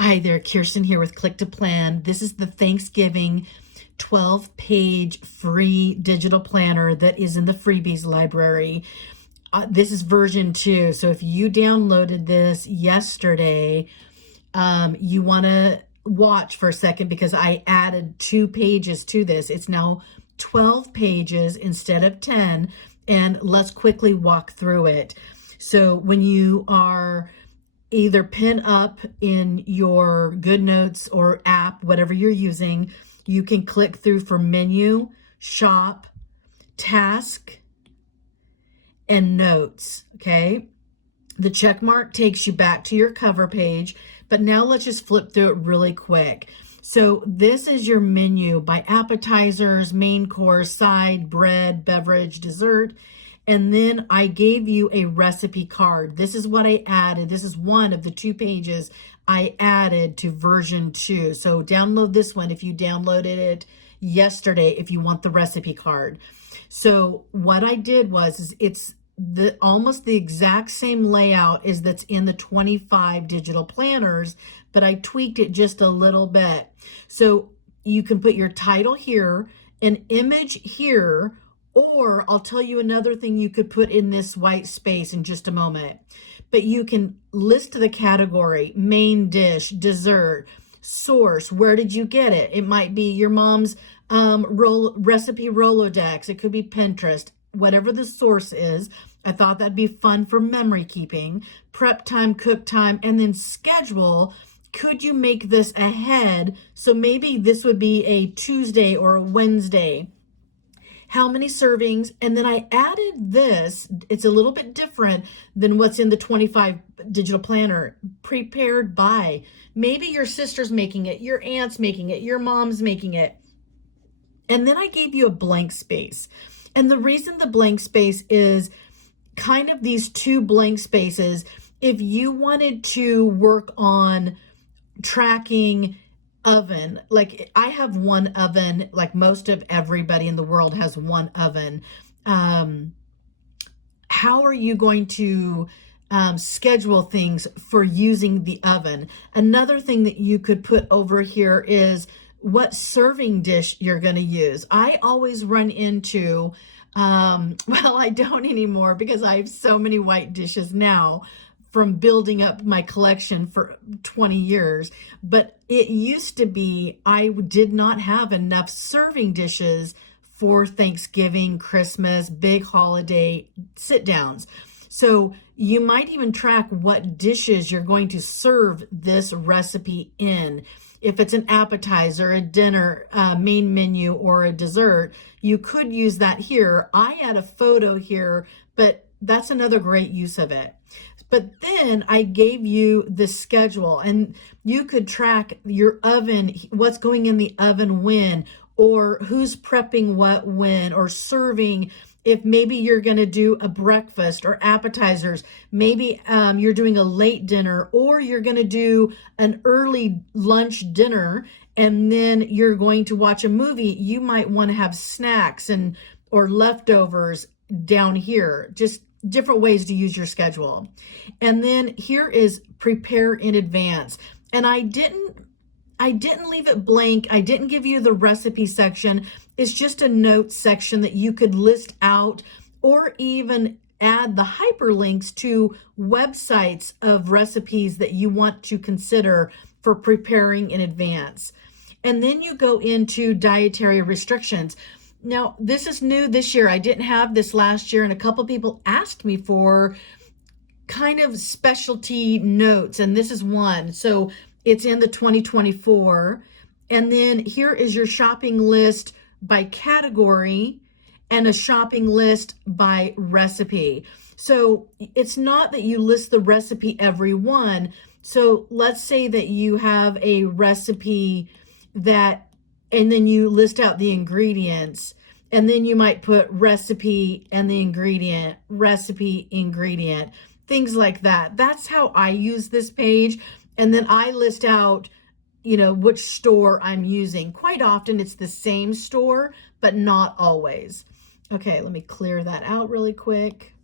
Hi there, Kirsten here with Click to Plan. This is the Thanksgiving 12-page free digital planner that is in the Freebies library. This is version 2. So if you downloaded this yesterday, you want to watch for a second because I added 2 pages to this. It's now 12 pages instead of 10, and let's quickly walk through it. So when you are either pin up in your GoodNotes or app, whatever you're using, you can click through for menu, shop, task, and notes, okay? The check mark takes you back to your cover page, but now let's just flip through it really quick. So this is your menu by appetizers, main course, side, bread, beverage, dessert. And then I gave you a recipe card. This is what I added. This is one of the 2 pages I added to version 2. So download this one if you downloaded it yesterday if you want the recipe card. So what I did was it's almost the exact same layout as that's in the 25 digital planners, but I tweaked it just a little bit. So you can put your title here, an image here, or I'll tell you another thing you could put in this white space in just a moment. But you can list the category, main dish, dessert, source, where did you get it? It might be your mom's recipe Rolodex. It could be Pinterest, whatever the source is. I thought that'd be fun for memory keeping. Prep time, cook time, and then schedule. Could you make this ahead? So maybe this would be a Tuesday or a Wednesday. How many servings? And then I added this. It's a little bit different than what's in the 25 digital planner. Prepared by. Maybe your sister's making it, your aunt's making it, your mom's making it. And then I gave you a blank space. And the reason the blank space is kind of these 2 blank spaces. If you wanted to work on tracking oven, like I have one oven, like most of everybody in the world has one oven. How are you going to schedule things for using the oven? Another thing that you could put over here is what serving dish you're going to use. I always run into, well, I don't anymore because I have so many white dishes now from building up my collection for 20 years. But it used to be I did not have enough serving dishes for Thanksgiving, Christmas, big holiday sit downs. So you might even track what dishes you're going to serve this recipe in. If it's an appetizer, a dinner, main menu, or a dessert, you could use that here. I add a photo here, but that's another great use of it. But then I gave you the schedule, and you could track your oven, what's going in the oven when, or who's prepping what when, or serving. If maybe you're going to do a breakfast or appetizers, maybe you're doing a late dinner, or you're going to do an early lunch dinner, and then you're going to watch a movie. You might want to have snacks or leftovers down here. Just different ways to use your schedule. And then here is prepare in advance. And I didn't leave it blank. I didn't give you the recipe section. It's just a notes section that you could list out or even add the hyperlinks to websites of recipes that you want to consider for preparing in advance. And then you go into dietary restrictions. Now, this is new this year. I didn't have this last year, and a couple people asked me for kind of specialty notes, and this is one. So it's in the 2024. And then here is your shopping list by category and a shopping list by recipe. So it's not that you list the recipe every one. So let's say that you have a recipe and then you list out the ingredients, and then you might put recipe and the ingredient, recipe, ingredient, things like that. That's how I use this page. And then I list out, which store I'm using. Quite often it's the same store, but not always. Okay, let me clear that out really quick.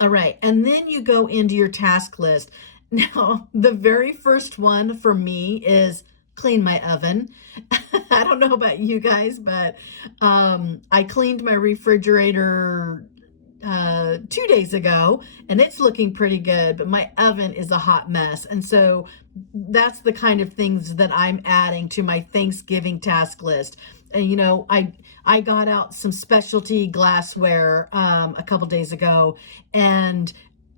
All right, and then you go into your task list. Now, the very first one for me is clean my oven. I don't know about you guys, but I cleaned my refrigerator 2 days ago, and it's looking pretty good, but my oven is a hot mess. And so that's the kind of things that I'm adding to my Thanksgiving task list. And I got out some specialty glassware a couple days ago, and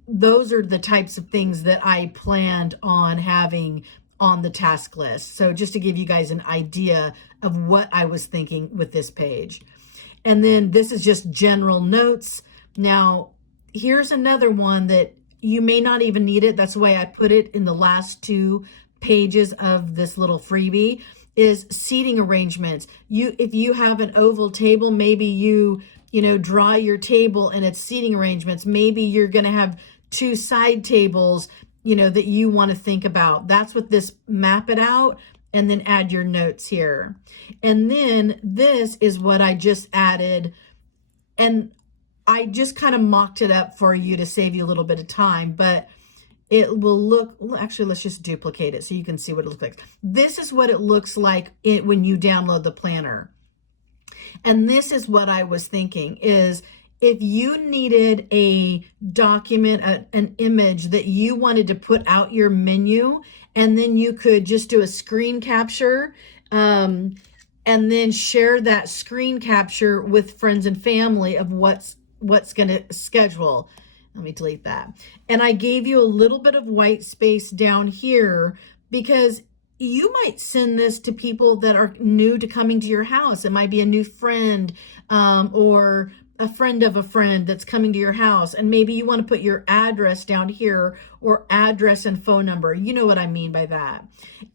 those are the types of things that I planned on having on the task list. So just to give you guys an idea of what I was thinking with this page. And then this is just general notes. Now, here's another one that you may not even need it. That's the way I put it in the last 2 pages of this little freebie, is seating arrangements. If you have an oval table, maybe you draw your table and it's seating arrangements. Maybe you're going to have 2 side tables, that you want to think about. That's what this map it out, and then add your notes here. And then this is what I just added, and I just kind of mocked it up for you to save you a little bit of time, but it will look, well, actually, let's just duplicate it so you can see what it looks like. This is what it looks like when you download the planner. And this is what I was thinking is, if you needed a document, an image that you wanted to put out your menu, and then you could just do a screen capture, and then share that screen capture with friends and family of what's going to schedule. Let me delete that. And I gave you a little bit of white space down here because you might send this to people that are new to coming to your house. It might be a new friend, or a friend of a friend that's coming to your house, and maybe you want to put your address down here, or address and phone number. You know what I mean by that.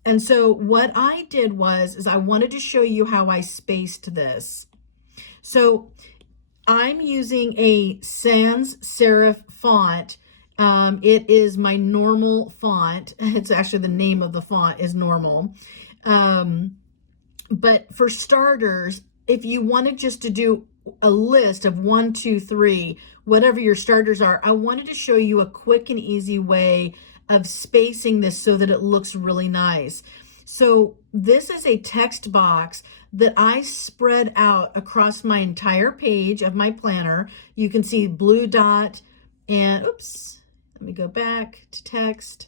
And so what I did is I wanted to show you how I spaced this. So I'm using a sans serif font. It is my normal font. It's actually the name of the font is normal. But for starters, if you wanted just to do a list of 1, 2, 3, whatever your starters are, I wanted to show you a quick and easy way of spacing this so that it looks really nice. So this is a text box that I spread out across my entire page of my planner. You can see blue dot and, oops, let me go back to text.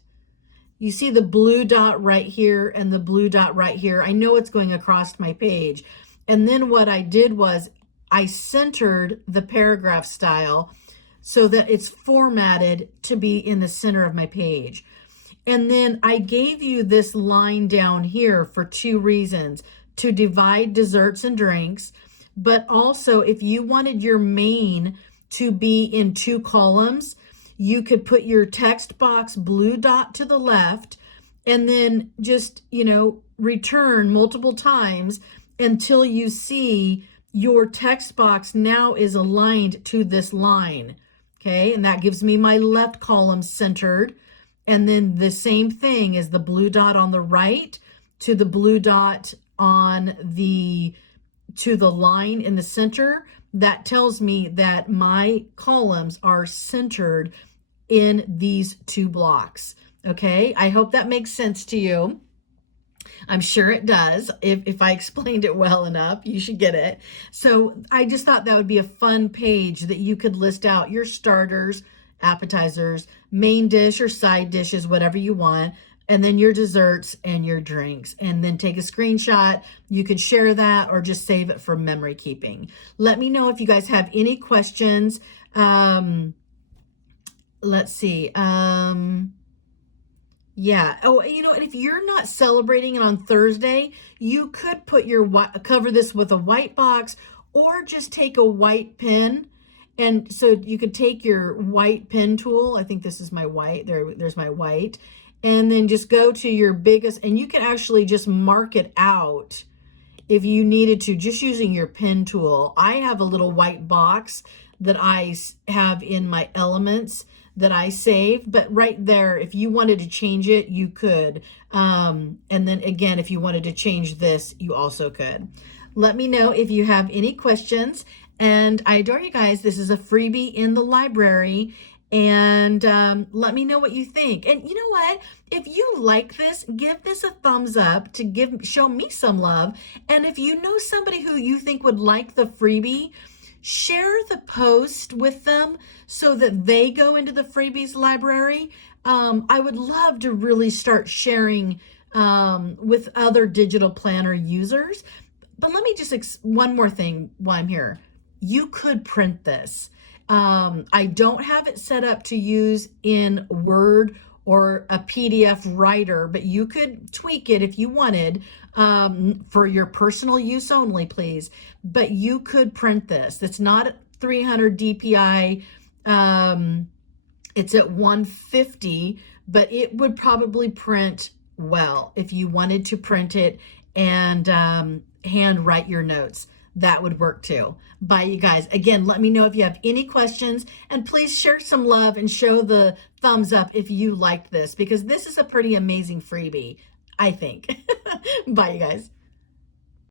You see the blue dot right here and the blue dot right here. I know it's going across my page. And then what I did was I centered the paragraph style so that it's formatted to be in the center of my page. And then I gave you this line down here for 2 reasons: to divide desserts and drinks, but also if you wanted your main to be in 2 columns, you could put your text box blue dot to the left and then just, return multiple times until you see your text box now is aligned to this line. Okay, and that gives me my left column centered. And then the same thing is the blue dot on the right to the blue dot on to the line in the center. That tells me that my columns are centered in these 2 blocks. Okay, I hope that makes sense to you. I'm sure it does. If I explained it well enough, you should get it. So I just thought that would be a fun page that you could list out your starters, appetizers, main dish or side dishes, whatever you want, and then your desserts and your drinks, and then take a screenshot. You could share that or just save it for memory keeping. Let me know if you guys have any questions. Let's see. Yeah. Oh, and if you're not celebrating it on Thursday, you could put cover this with a white box, or just take a white pen. And so you could take your white pen tool. I think this is my white. There's my white. And then just go to your biggest, and you can actually just mark it out if you needed to, just using your pen tool. I have a little white box that I have in my elements that I save, but right there, if you wanted to change it, you could. And then again, if you wanted to change this, you also could. Let me know if you have any questions. And I adore you guys. This is a freebie in the library. and let me know what you think. And you know what? If you like this, give this a thumbs up to show me some love. And if you know somebody who you think would like the freebie, share the post with them so that they go into the freebies library. I would love to really start sharing with other digital planner users. But let me just one more thing while I'm here. You could print this. I don't have it set up to use in Word or a PDF writer, but you could tweak it if you wanted, for your personal use only, please. But you could print this. It's not 300 DPI. It's at 150, but it would probably print well if you wanted to print it and hand write your notes. That would work too. Bye, you guys. Again, let me know if you have any questions, and please share some love and show the thumbs up if you liked this, because this is a pretty amazing freebie, I think. Bye, you guys.